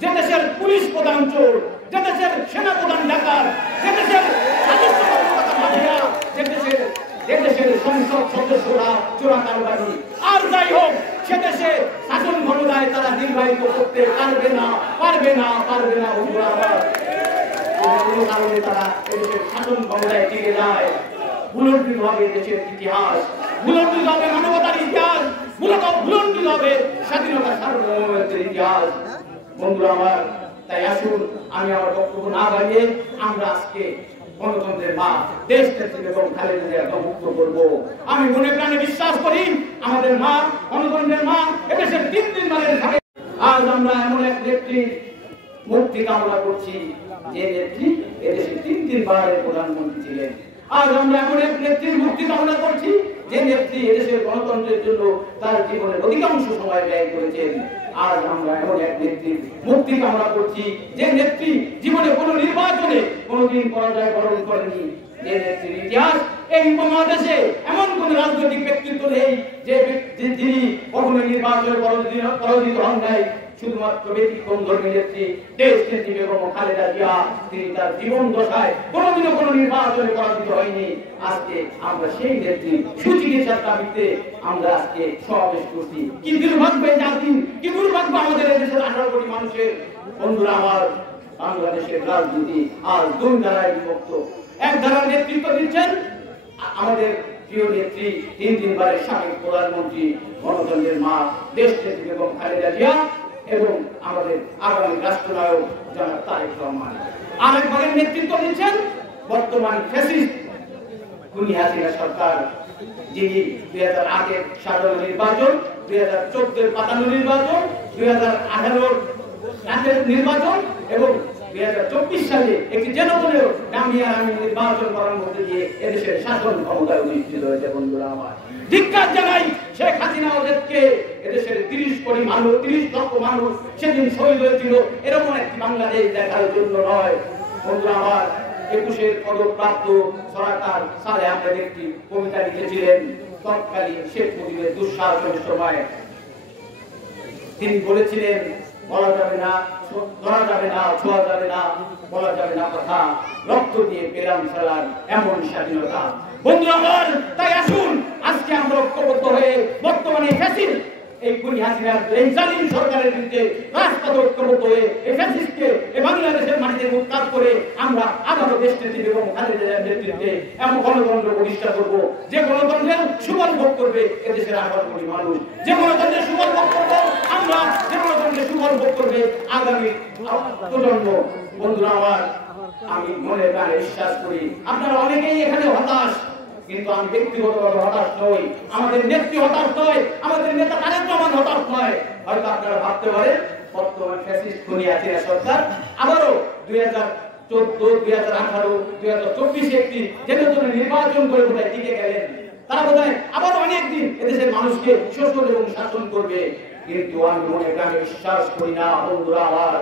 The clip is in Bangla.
যে দেশের পুলিশ প্রধান চোর, যে দেশের সেনা প্রধান ডাকাত, যে দেশের যে দেশের সংসদ সদস্যরা চোরা কারবারি, আর যাই হোক সে দেশে শাসন ক্ষমতায় তারা নির্বাহিত করতে পারবে না। কোনো কারণে তারা এদেশের শাসন ক্ষমতায় টিকে যায়। বুলন্দিত হবে দেশের ইতিহাস, বুলন্দিত হবে মানবতার ইতিহাস, বুলন্দিত হবে স্বাধীনতা সার্বভৌমত্বের ইতিহাস। বন্ধুরা আমার, তাই আসুন আমি আমার বক্তব্য না বাড়িয়ে আমরা আজকে গণতন্ত্রের মা দেশ নেত্রী এবং খালেদা জিয়াকে মুক্ত করব। আমি মনে প্রাণে বিশ্বাস করি আমাদের মা, গণতন্ত্রের মা এদেশের 3 মানের থাকে। আজ আমরা এমন এক নেত্রীর মুক্তি কামনা করছি যে নেত্রী এদেশের 3 বারের প্রধানমন্ত্রী ছিলেন। আজ আমরা এমন এক নেত্রীর মুক্তি কামনা করছি যে নেত্রী এদেশের গণতন্ত্রের জন্য তার জীবনের অধিকাংশ সময় ব্যয় করেছেন। আজ আমরা এমন এক নেত্রীর মুক্তি কামনা করছি যে নেত্রী জীবনে কোনো নির্বাচনে কোনোদিন পরাজয় বরণ করেনি। যে নেত্রীর ইতিহাস এই উপমহাদেশে এমন কোন রাজনৈতিক ব্যক্তিত্ব নেই যে যিনি কখনো নির্বাচনে পরাজিত হন নাই। শুধুমাত্র ব্যতিক্রম ধর্মী নেত্রী দেশ নেত্রী বেগম খালেদা জিয়া, তিনি তার জীবন দশায় কোনোদিনও কোনো নির্বাচনে পরাজিত হয়নি। আজকে আমরা সেই নেত্রী সুচিকিৎসার দাবিতে আমরা আজকে সমাবেশ করছি। কি দুর্ভাগ্য জাতি, কি দুর্ভাগ্য আমাদের দেশের 18 কোটি মানুষের। বন্ধুরা আমার, বাংলাদেশের রাজনীতি আজ 2 ধারায় বিভক্ত। এক ধারার নেতৃত্ব দিচ্ছেন আমাদের প্রিয় নেত্রী, 3 বারের সাবেক প্রধানমন্ত্রী, গণতন্ত্রের মা দেশ নেত্রী বেগম খালেদা জিয়া এবং আমাদের আগামী রাষ্ট্রনায়ক জনাব তারেক রহমান। আরেকবারের নেতৃত্ব দিচ্ছেন বর্তমান ফ্যাসিস্ট খুনি হাসিনা সরকার, যিনি 2008-এর সাধারণ নির্বাচন, 2014-এর পাতানো নির্বাচন, 2018-এর রাতের নির্বাচন এবং 2024 সালে একটি জনগণের নামিয়ারামি নির্বাচন করার মধ্যে দিয়ে এদেশের শাসন ক্ষমতায় অধিষ্ঠিত হয়েছে। বন্ধুরা আমার, ধিক্কার জানাই শেখ হাসিনা ওদেরকে। এদেশের 30 লক্ষ মানুষ সেদিন শহীদ হয়েছিল এরকম একটি বাংলাদেশ দেখার জন্য নয়। বন্ধুরা আমার, 21-এর পদকপ্রাপ্ত সরকার সালে আহমেদ একটি কবিতা লিখেছিলেন তৎকালীন শেখ মুজিবের দুঃশাসনের সময়। তিনি বলেছিলেন, বলা যাবে না, ধরা যাবে না, ছোঁয়া যাবে না, বলা যাবে না কথা, রক্ত দিয়ে পেলাম সালার এমন স্বাধীনতা। বন্ধুরা আমার, তাই আসুন আজকে আমরা ঐক্যবদ্ধ হয়ে বর্তমানে ফ্যাসিস্ট এই খুনি হাসিনার এই জালিম সরকারের বিরুদ্ধে রাজপথে ঐক্যবদ্ধ হয়ে এই ফ্যাসিস্টকে এই বাংলাদেশের মাটিতে উৎখাত করে আমরা আবারও দেশ নেত্রী এবং খালেদা জিয়ার নেতৃত্বে এমন গণতন্ত্র প্রতিষ্ঠা করব যে গণতন্ত্রের সুফল ভোগ করবে এদেশের 18 কোটি মানুষ। যে গণতন্ত্রের সুফল ভোগ করবো আমরা, যে গণতন্ত্রের সুফল ভোগ করবে আগামী প্রজন্ম। বন্ধুরা আমার, আমি মনে প্রাণে বিশ্বাস করি আপনারা অনেকেই এখানে হতাশ, কিন্তু আমি ব্যক্তিগতভাবে হতাশ নই, আমাদের নেত্রী হতাশ নয়, আমাদের নেতা তারেক রহমান হতাশ নয়। হয়তো আপনারা ভাবতে পারেন বর্তমান ফ্যাসিস্ট খুনি হাসিনা সরকার আবারও 2014, 2018, 2024-এ একটি জনগণের নির্বাচন করে বোধহয় টিকে গেলেন। তারা বোধহয় আবার অনেকদিন এদেশের মানুষকে শোষণ এবং শাসন করবে, কিন্তু আমি মনে প্রাণে বিশ্বাস করি না। বন্ধুরা আমার,